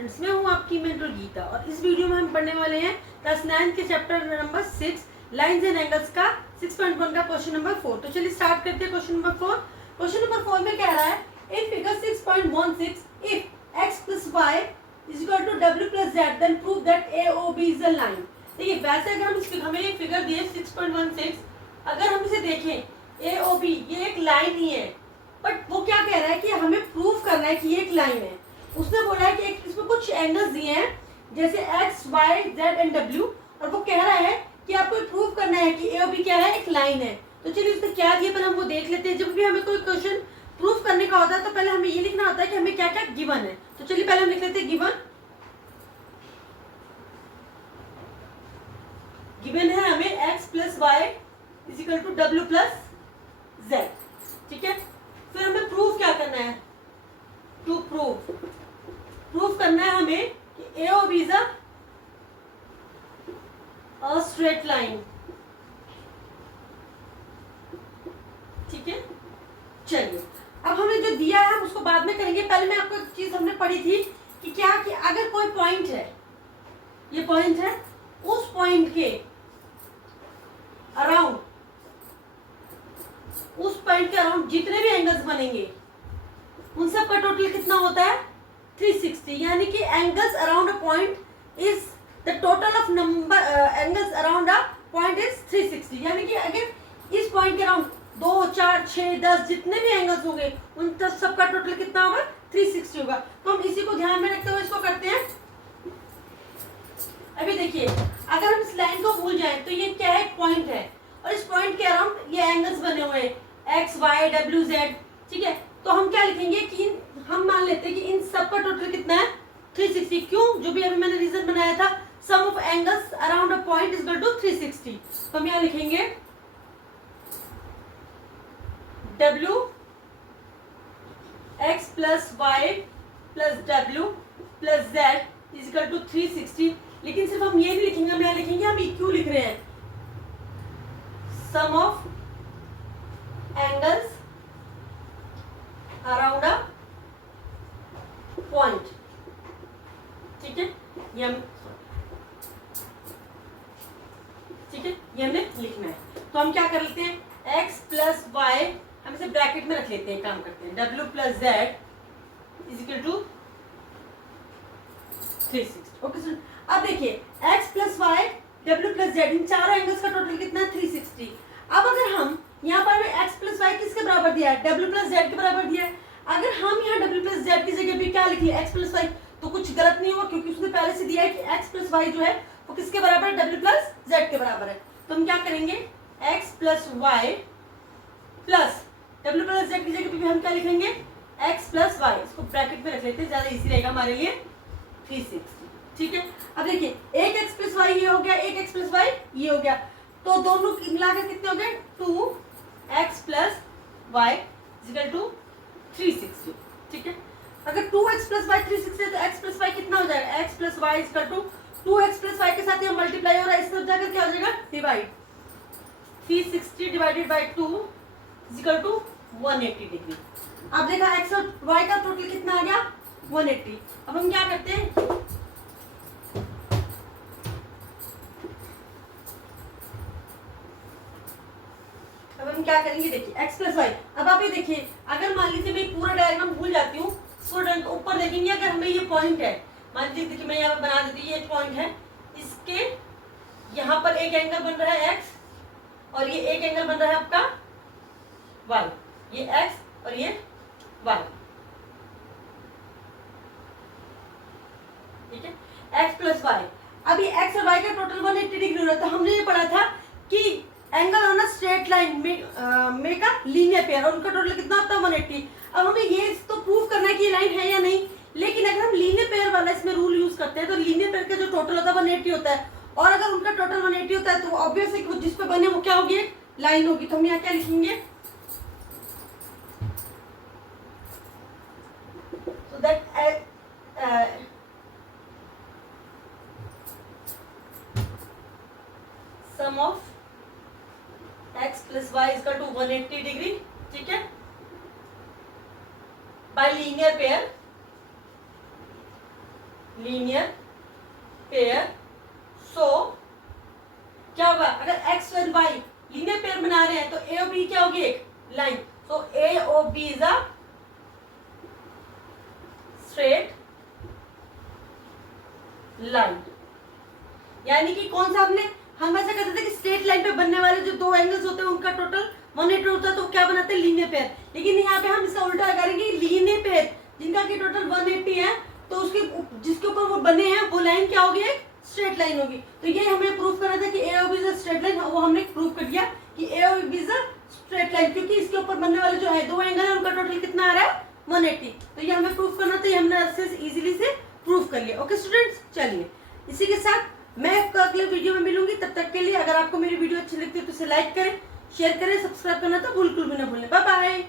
Students, मैं हूं आपकी मेंटर गीता और इस वीडियो में हम पढ़ने वाले हैं क्लास 9 के chapter number 6 lines and angles का 6.1 का क्वेश्चन नंबर 4। तो चलिए स्टार्ट करते हैं क्वेश्चन नंबर 4। क्वेश्चन नंबर 4 में कह रहा है in figure 6.16 if x plus y is equal to w plus z then prove that AOB is a line। देखिए वैसे अगर हम हमें एक फिगर दिए 6.16, अगर हम इसे देखें AOB ये एक लाइन ही है, बट वो क्या कह रहा है कि हमें प्रूव करना है कि ये एक लाइन है। उसने बोला है कि एक इसमें कुछ एंगल्स दिए हैं जैसे x, y, z and w, और वो कह रहा है कि आपको प्रूव करना है कि AOB क्या है, एक लाइन है। तो चलिए उसने क्या दिया पहले हम वो देख लेते हैं। जब भी हमें कोई क्वेश्चन प्रूफ करने का होता है तो पहले हमें ये लिखना होता है कि हमें क्या क्या गिवन है। तो चलिए पहले हम लिख लेते हैं गिवन है हमें x plus y is equal to डब्ल्यू प्लस जेड। ठीक है, फिर हमें प्रूफ क्या करना है, टू प्रूफ करना है हमें कि AOB is a straight line. ठीक है, चलिए अब हमें जो दिया है हम उसको बाद में करेंगे। पहले मैं आपको एक चीज हमने पढ़ी थी कि क्या कि अगर कोई पॉइंट है, ये पॉइंट है, उस पॉइंट के अराउंड जितने भी एंगल्स बनेंगे उन सब का टोटल कितना होता है 360। यानी कि angles around a point is the total of number angles around a point is 360। यानी कि अगर इस पॉइंट के अराउंड 2, 4, 6, 10 जितने भी एंगल्स होंगे उन सब का टोटल कितना होगा 360 होगा। तो हम इसी को ध्यान में रखते हुए इसको करते हैं। अभी देखिए अगर हम इस लाइन को भूल जाए तो ये क्या है, एक पॉइंट है और इस पॉइंट के अराउंड ये एंगल्स बने हुए हैं x, y, w, z। ठीक है, तो हम क्या लिखेंगे कि हम मान लेते हैं कि इन सब का टोटल कितना है 360। क्यों, जो भी अभी मैंने रीजन बनाया था, sum of angles around a point is equal to 360। तो हम यहाँ लिखेंगे w x plus y plus w plus z is equal to 360। लेकिन सिर्फ हम ये नहीं लिखेंगे, हम यहाँ लिखेंगे हम क्यों लिख रहे हैं, sum of angles around a point. ठीक है, ये हमें लिखना है। तो हम क्या कर लेते हैं, x प्लस वाई हम इसे ब्रैकेट में रख लेते हैं, काम करते हैं w plus Z is equal to 360। Okay sir, अब देखिए x plus y w plus Z इन चारों एंगल्स का टोटल कितना है 360। अब अगर हम यहाँ पर x प्लस वाई किसके बराबर दिया है, w प्लस जेड के बराबर दिया है। अगर हम यहाँ w प्लस जेड की जगह भी क्या लिख लिया x प्लस वाई, तो कुछ गलत नहीं होगा क्योंकि उसने पहले से दिया है कि x प्लस वाई जो है वो किसके बराबर है, w प्लस जेड के बराबर है। तो हम क्या करेंगे, x plus y plus w plus z की जगह भी हम क्या लिखेंगे, x प्लस वाई। इसको ब्रैकेट में रख लेते हैं, ज्यादा इजी रहेगा हमारे लिए, 360। ठीक है, अब देखिए एक x प्लस वाई ये हो गया, एक x प्लस वाई ये हो गया, तो दोनों मिलाकर कितने हो गए 2x plus y equal to 360। ठीक है, अगर 2x प्लस वाई 360 है तो x प्लस वाई कितना हो जाएगा, x plus y equal to 2x plus y के साथ ये मल्टीप्लाई हो रहा है, इसमें जाकर क्या हो जाएगा divide, 360 divided by 2 equal to 180 degree. अब देखा x और y का टोटल कितना आ गया 180। अब हम क्या करते हैं, अब हम क्या करेंगे, देखिए x प्लस वाई। अब आप ये देखिए अगर मान लीजिए मैं पूरा डायग्राम भूल जाती हूँ, स्टूडेंट ऊपर देखेंगे अगर हमें ये पॉइंट है, मान लीजिए देखिए मैं यहाँ पर बना देती हूँ, ये पॉइंट है, इसके यहाँ पर एक एंगल बन रहा है x और ये एक एंगल बन रहा है आपका y, ये x और ये y। ठीक है, x प्लस वाई। अब ये x और y का टोटल 180 डिग्री हो रहा है। तो हमने ये पढ़ा था कि angle on a straight line में का लीनियर पेयर और उनका टोटल कितना होता है 180। अब हमें ये तो प्रूव करना है कि ये लाइन है या नहीं, लेकिन अगर हम लीनियर पेयर वाला इसमें रूल यूज करते हैं तो लीनियर पेयर का जो टोटल होता है 180 होता है, और अगर उनका टोटल 180 होता है तो ऑब्वियस है कि जिस पे बने वो क्या होगी, एक लाइन होगी। तो हम यहाँ क्या लिखेंगे, so that sum of x plus y is equal to 180 degree. ठीक है, by linear pair linear pair. So क्या होगा, अगर एक्स और वाई लीनियर पेयर बना रहे हैं तो ए और बी क्या होगी, एक लाइन। सो ए और B is a straight line. यानी कि कौन सा आपने, हम ऐसा कहते थे कि स्ट्रेट लाइन पे बनने वाले जो दो एंगल्स होते हैं उनका टोटल 180 होता है, तो क्या बनाते हैं, लीनियर पेयर। लेकिन यहाँ पे हम इसका उल्टा करेंगे, लीनियर पेयर जिनका की टोटल 180 है तो उसके जिसके ऊपर वो बने हैं वो लाइन क्या होगी, एक स्ट्रेट लाइन होगी। तो ये हमें प्रूफ करना था कि ए और B is a straight line, वो हमने प्रूफ कर दिया कि ए और B is a straight line, क्योंकि इसके ऊपर बनने वाले जो है दो एंगल है उनका टोटल कितना आ रहा है, 180। तो ये हमें प्रूफ करना था, ये हमने अच्छे से इजीली से प्रूफ कर लिया। ओके स्टूडेंट्स, चलिए इसी के साथ मैं आपको अगले वीडियो में मिलूंगी। तब तक के लिए अगर आपको मेरी वीडियो अच्छी लगती है तो इसे लाइक करें, शेयर करें, सब्सक्राइब करना तो बिल्कुल भी ना भूलें। Bye bye.